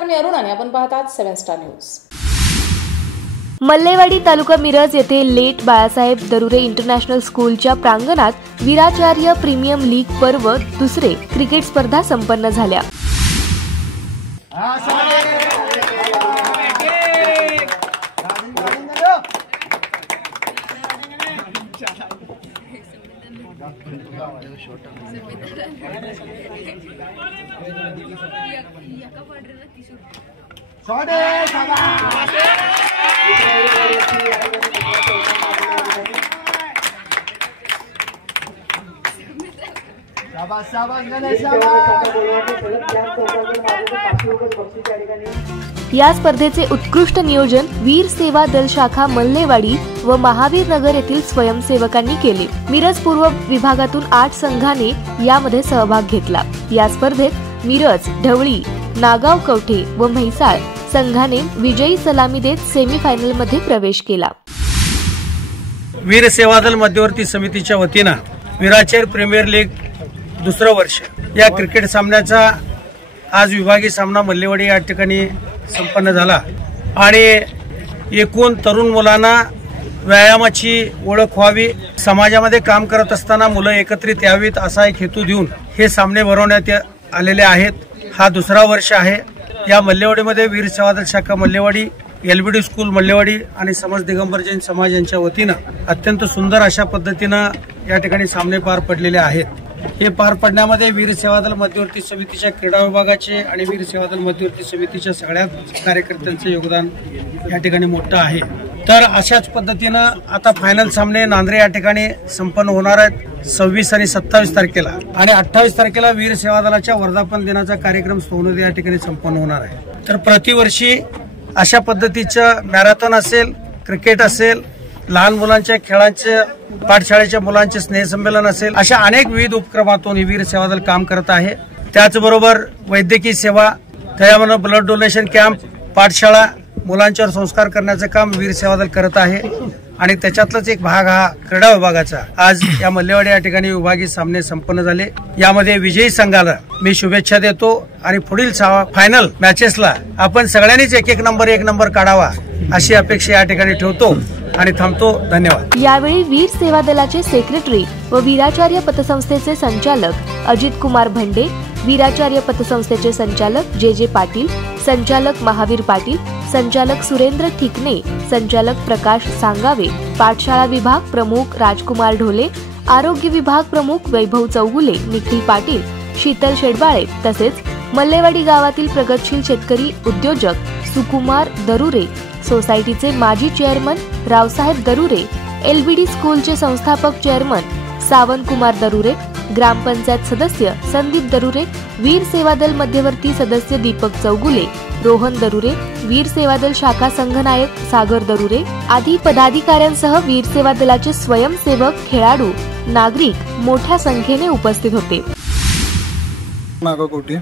नमस्कार, मी अरुण आणि आपण पाहतात 7 स्टार न्यूज। मल्लेवाडी तालुका मिरज येथे लेट बाळासाहेब दरुरे इंटरनॅशनल स्कूलच्या प्रांगणात वीराचार्य प्रीमियम लीग पर्व दुसरे क्रिकेट स्पर्धा संपन्न झाल्या। या स्पर्धेचे उत्कृष्ट नियोजन वीर सेवा दल शाखा मल्लेवाडी व महावीर नगर येथील स्वयंसेवकांनी केले। मिरज पूर्व विभागातून 8 संघाने यामध्ये सहभाग घेतला। या स्पर्धेत मिरज, ढवळी, नागाव कवठे व म्हैसाळ संघाने विजयी सलामी देत सेमीफायनल मध्ये प्रवेश केला। वीर सेवा दल मध्यवर्ती समितीच्या वतीने वीराचार्य प्रीमियर लीग दुसरं वर्ष या क्रिकेट सामन्याचा आज विभागीय सामना मल्लेवाडी या ठिकाणी संपन्न झाला आणि एकूण तरुण मुलांना व्यायामाची ओळख व्हावी, समाजामध्ये काम करत असताना मुलं एकत्रित यावीत असा एक हेतू देऊन हे सामने भरवण्यात आलेले आहेत। हा दुसरा वर्ष आहे। या मल्लेवाडीमध्ये वीर सेवा दल शाखा मल्लेवाडी, एलबीडी स्कूल मल्लेवाडी आणि समज दिगंबर जैन समाज यांच्या वतीने अत्यंत सुंदर अशा पद्धतीने या ठिकाणी सामने पार पडलेले आहेत। हे पार पडण्यामध्ये वीर सेवा दल मध्यवर्ती समितीच्या क्रीडा विभागाचे आणि वीर सेवा दल मध्यवर्ती समितीच्या सगळ्या कार्यकर्त्यांचे योगदान या ठिकाणी मोठं आहे। तर अशाच पद्धतीनं आता फायनल सामने नांद्रे या ठिकाणी संपन्न होणार आहेत 26 आणि 27 तारखेला आणि 28 तारखेला वीर सेवा दलाच्या वर्धापन दिनाचा कार्यक्रम सोनोदे या ठिकाणी संपन्न होणार आहे। तर प्रतिवर्षी अशा पद्धतीचं मॅरेथॉन असेल, क्रिकेट असेल, लहान मुलांच्या खेळांचे, पाठशाळेच्या मुलांचे स्नेहसंमेलन असेल, अशा अनेक विविध उपक्रमातून ही वीर सेवा दल काम करत आहे। त्याचबरोबर वैद्यकीय सेवा, त्यामध्ये ब्लड डोनेशन कॅम्प, पाठशाळा, मुलांच्यावर संस्कार करण्याचं काम वीर सेवा दल करत आहे आणि त्याच्यातलाच एक भाग हा क्रीडा विभागाचा। आज या मल्लेवाडी या ठिकाणी विभागीय सामने संपन्न झाले। यामध्ये विजयी संघाला मी शुभेच्छा देतो आणि पुढील फायनल मॅचेसला आपण सगळ्यांनीच एक नंबर काढावा अशी अपेक्षा या ठिकाणी ठेवतो आणि थांबतो। धन्यवाद। यावेळी वीर सेवा दलाचे सेक्रेटरी व वीराचार्य पतसंस्थेचे संचालक अजित कुमार भंडे, वीराचार्य पतसंस्थेचे संचालक जे पाटील, संचालक महावीर पाटील, संचालक सुरेंद्र ठिकणे, संचालक प्रकाश सांगावे, पाठशाळा विभाग प्रमुख राजकुमार ढोले, आरोग्य विभाग प्रमुख वैभव चौगुले, निखिल पाटील, शीतल शेडबाळे तसेच मल्लेवाडी गावातील प्रगतशील शेतकरी उद्योजक सुकुमार दरुरे, सोसायटीचे माजी चेअरमन रावसाहेब दरुरे, एलबीडी स्कूलचे संस्थापक चेअरमन सावंत कुमार दरुरे, ग्रामपंचायत सदस्य संदीप दरुरे, वीर सेवा दल मध्यवर्ती सदस्य दीपक चौगुले, रोहन दरुरे, वीर सेवा दल शाखा संघनायक सागर दरुरे आदी पदाधिकाऱ्यांसह वीर सेवा दलाचे स्वयंसेवक, खेळाडू, नागरिक मोठ्या संख्येने उपस्थित होते। नागाव कवठे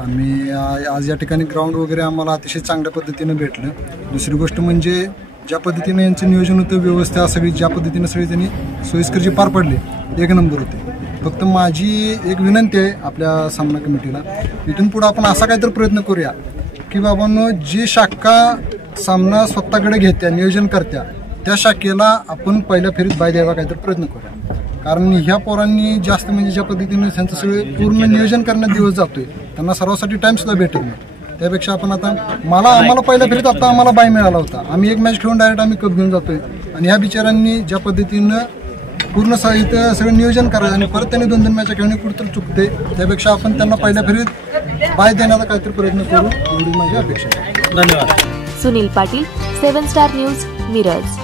आम्ही आज या ठिकाणी ग्राउंड वगैरे आम्हाला अतिशय चांगल्या पद्धतीने भेटलं। दुसरी गोष्ट म्हणजे ज्या पद्धतीने यांचं नियोजन होतं, व्यवस्था सगळी ज्या पद्धतीने सगळी त्यांनी सोयीस्कर जे पार पडले एक नंबर होते। फक्त माझी एक विनंती आहे आपल्या सामना कमिटीला, इथून पुढे आपण असा काहीतरी प्रयत्न करूया की बाबांनो जी शाखा सामना स्वतःकडे घेत्या, नियोजन करत्या, त्या शाखेला आपण पहिल्या फेरीत बाय द्यावा काहीतरी प्रयत्न करूया। कारण ह्या पोरांनी जास्त म्हणजे ज्या पद्धतीने त्यांचं सगळे पूर्ण नियोजन करण्यात दिवस जातोय, त्यांना सर्वांसाठी टाइम सुद्धा भेटत नाही। त्यापेक्षा आपण आता आम्हाला पहिल्या फेरीत आता आम्हाला बाय मिळाला होता, आम्ही एक मॅच खेळून डायरेक्ट आम्ही कप घेऊन जातोय आणि ह्या बिचारांनी ज्या पद्धतीनं पूर्ण इथं सगळं नियोजन करायचं आणि परत त्यांनी 2-2 मॅच खेळणे कुठेतरी चुकते, त्यापेक्षा आपण त्यांना पहिल्या फेरीत बाय देण्याचा काहीतरी प्रयत्न करू, एवढी माझी अपेक्षा आहे। धन्यवाद। Sunil Patil, 7 star news, Miraj.